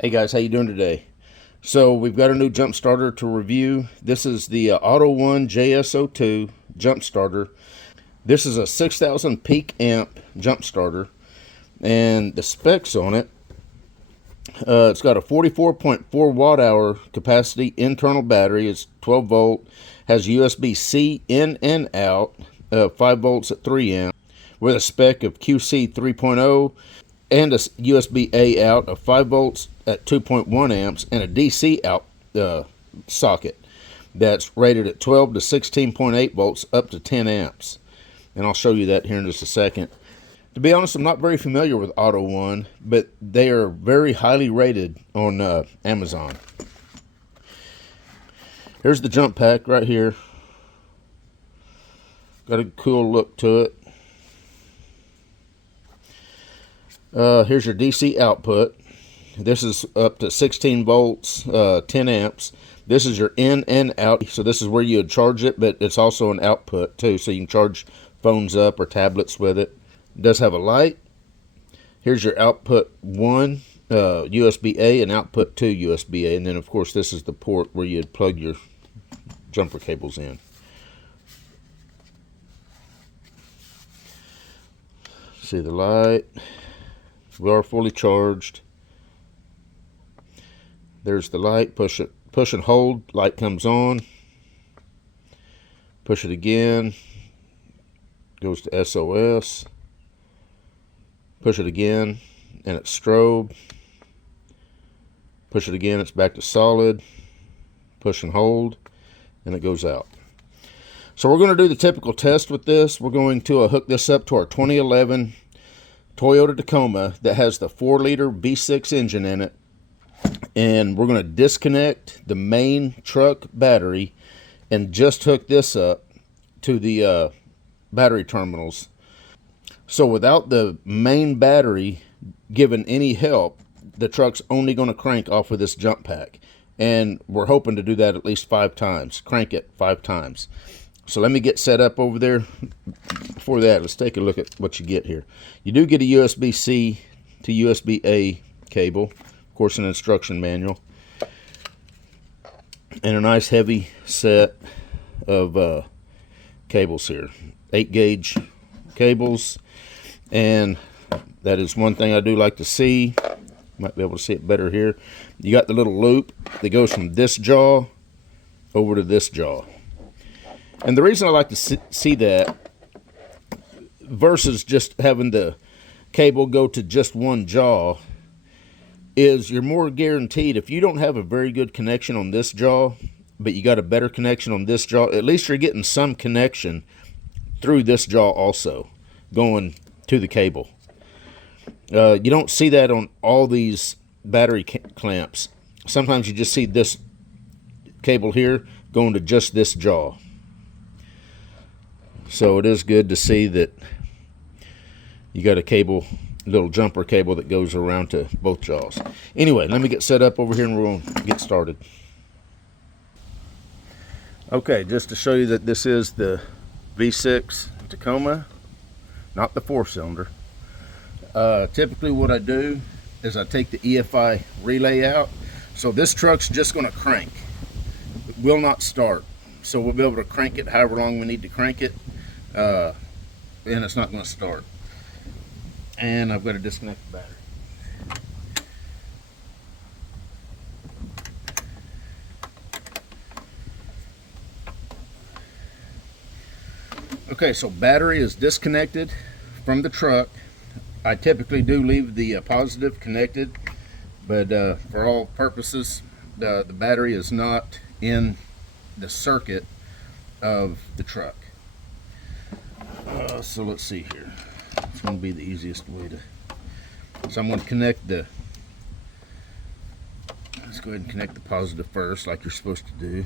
Hey guys, how you doing today? So we've got a new jump starter to review. This is the Autoone JS02 jump starter. This is a 6,000 peak amp jump starter, and the specs on it. It's got a 44.4 watt hour capacity internal battery. It's 12 volt. Has USB-C in and out. 5 volts at 3 amp with a spec of QC 3.0 and a USB-A out of 5 volts at 2.1 amps and a DC out socket that's rated at 12 to 16.8 volts up to 10 amps. And I'll show you that here in just a second. To be honest, I'm not very familiar with Autoone, but they are very highly rated on Amazon. Here's the jump pack right here. Got a cool look to it. Here's your DC output. This is up to 16 volts, 10 amps. This is your in and out. So this is where you would charge it, but it's also an output too. So you can charge phones up or tablets with it. It does have a light. Here's your output 1 USB-A and output 2 USB-A. And then of course this is the port where you'd plug your jumper cables in. See the light. We are fully charged. There's the light. Push it, push and hold. Light comes on. Push it again. Goes to SOS. Push it again, and it's strobe. Push it again, it's back to solid. Push and hold, and it goes out. So we're going to do the typical test with this. We're going to hook this up to our 2011 Toyota Tacoma that has the 4-liter V6 engine in it. And we're going to disconnect the main truck battery and just hook this up to the battery terminals. So without the main battery giving any help, the truck's only going to crank off of this jump pack. And we're hoping to do that at least 5 times. Crank it 5 times. So let me get set up over there. Before that, let's take a look at what you get here. You do get a USB-C to USB-A cable. Of course, an instruction manual. And a nice heavy set of cables here. 8-gauge cables. And that is one thing I do like to see. Might be able to see it better here. You got the little loop that goes from this jaw over to this jaw. And the reason I like to see that versus just having the cable go to just one jaw is you're more guaranteed. If you don't have a very good connection on this jaw, but you got a better connection on this jaw, at least you're getting some connection through this jaw also going to the cable. You don't see that on all these battery clamps. Sometimes you just see this cable here going to just this jaw. So it is good to see that you got a cable, little jumper cable that goes around to both jaws. Anyway, let me get set up over here and we'll get started. Okay, just to show you that this is the V6 Tacoma, not the 4-cylinder. Typically what I do is I take the EFI relay out. So this truck's just going to crank. It will not start. So we'll be able to crank it however long we need to crank it. And it's not going to start. And I've got to disconnect the battery. Okay, so battery is disconnected from the truck. I typically do leave the positive connected, but for all purposes, the battery is not in the circuit of the truck. So let's see here. It's going to be the easiest way to. So I'm going to connect the. Let's go ahead and connect the positive first, like you're supposed to do.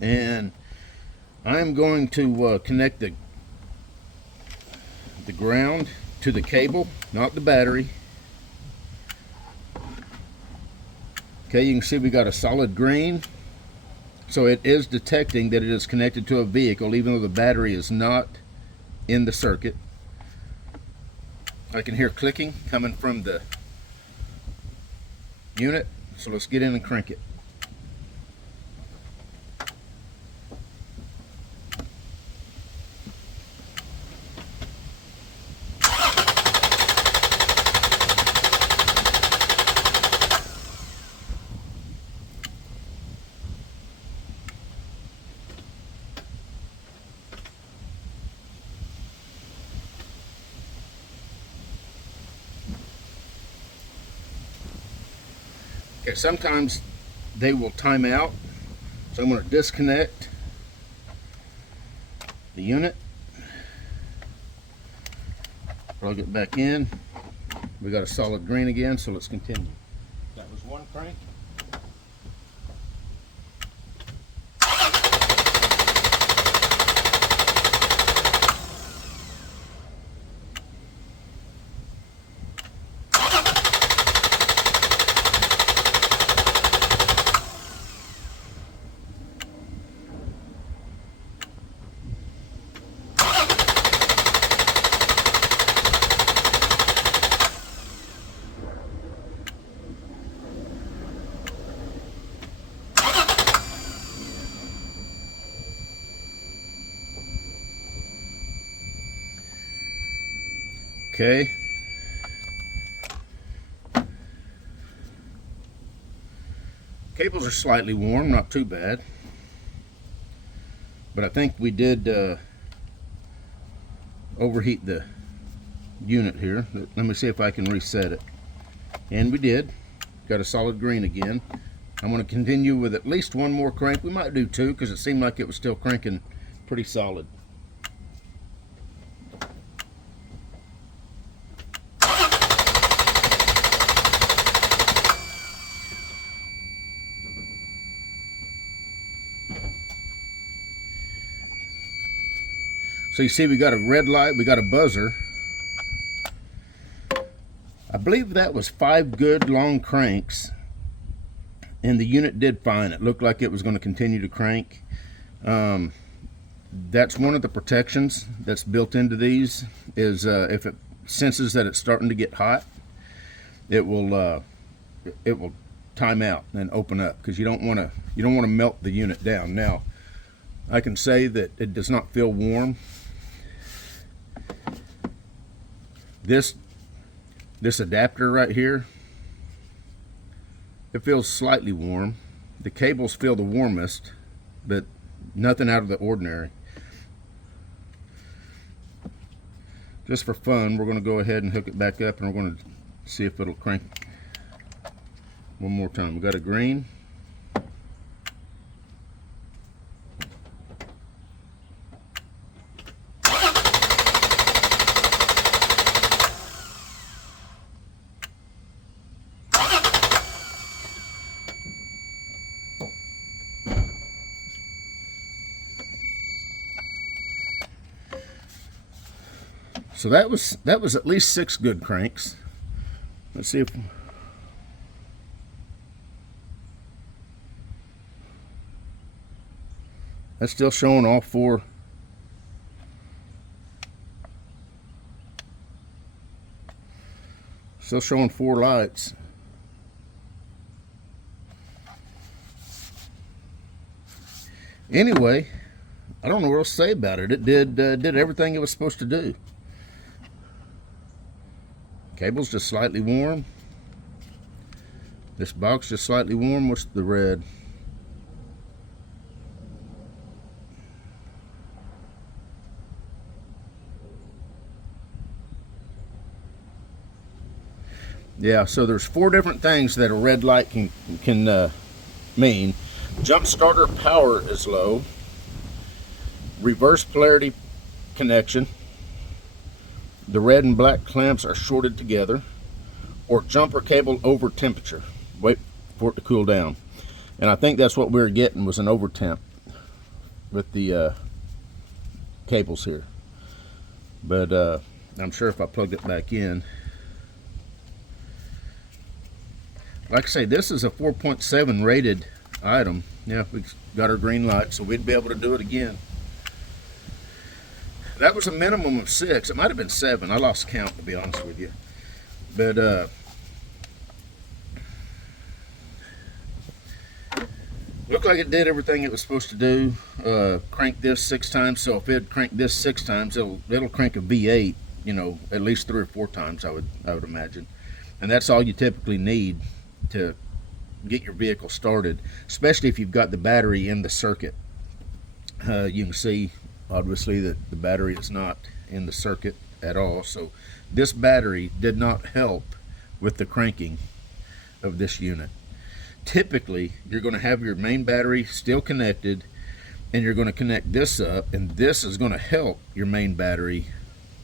And I'm going to connect the ground to the cable, not the battery. Okay, you can see we got a solid green. So it is detecting that it is connected to a vehicle, even though the battery is not in the circuit. I can hear clicking coming from the unit, so let's get in and crank it. Okay, sometimes they will time out, so I'm going to disconnect the unit, plug it back in. We got a solid green again, so let's continue. That was one crank. Okay. Cables are slightly warm, not too bad. But I think we did overheat the unit here. Let me see if I can reset it. And we did. Got a solid green again. I'm going to continue with at least one more crank. We might do two because it seemed like it was still cranking pretty solid. So you see we got a red light, we got a buzzer. I believe that was 5 good long cranks, and the unit did fine. It looked like it was going to continue to crank. That's one of the protections that's built into these, is if it senses that it's starting to get hot, it will time out and open up, because you don't want to melt the unit down. Now, I can say that it does not feel warm. This adapter right here, it feels slightly warm. The cables feel the warmest, but nothing out of the ordinary. Just for fun, we're going to go ahead and hook it back up, and we're going to see if it'll crank one more time. We got a green. So that was at least 6 good cranks. Let's see if that's still showing all 4. Still showing 4 lights. Anyway, I don't know what else to say about it. It did everything it was supposed to do. Cable's just slightly warm. This box just slightly warm. What's the red? Yeah, so there's 4 different things that a red light can mean. Jump starter power is low. Reverse polarity connection. The red and black clamps are shorted together, or jumper cable over temperature. Wait for it to cool down. And I think that's what we were getting, was an over temp with the cables here. But I'm sure if I plugged it back in, like I say, this is a 4.7 rated item. Yeah, we got our green light, so we'd be able to do it again. That was a minimum of 6. It might have been 7. I lost count, to be honest with you. But looked like it did everything it was supposed to do. Crank this 6 times, so if it cranked this 6 times, it'll crank a V8, you know, at least 3 or 4 times, I would imagine. And that's all you typically need to get your vehicle started, especially if you've got the battery in the circuit. You can see obviously that the battery is not in the circuit at all, so this battery did not help with the cranking of this unit. Typically you're going to have your main battery still connected, and you're going to connect this up, and this is going to help your main battery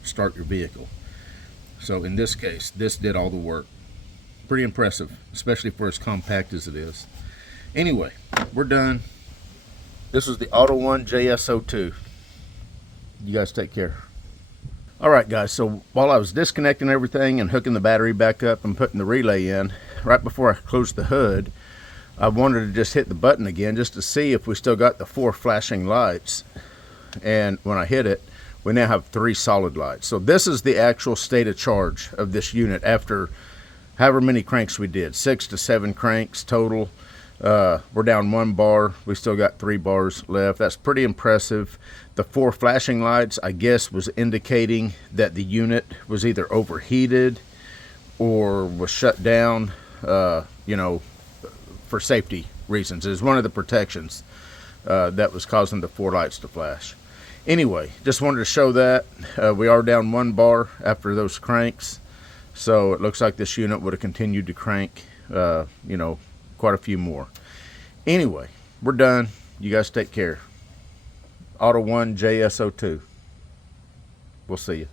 start your vehicle. So in this case, this did all the work. Pretty impressive, especially for as compact as it is. Anyway, we're done. This was the Autoone JS02. You guys take care. Alright guys, so while I was disconnecting everything and hooking the battery back up and putting the relay in, right before I closed the hood, I wanted to just hit the button again just to see if we still got the 4 flashing lights. And when I hit it, we now have 3 solid lights. So this is the actual state of charge of this unit after however many cranks we did, 6 to 7 cranks total. We're down 1 bar. We still got 3 bars left. That's pretty impressive. The 4 flashing lights, I guess, was indicating that the unit was either overheated or was shut down, you know, for safety reasons. It was one of the protections that was causing the 4 lights to flash. Anyway, just wanted to show that. We are down 1 bar after those cranks, so it looks like this unit would have continued to crank, you know, quite a few more. Anyway, we're done. You guys take care. Autoone JS02. We'll see you.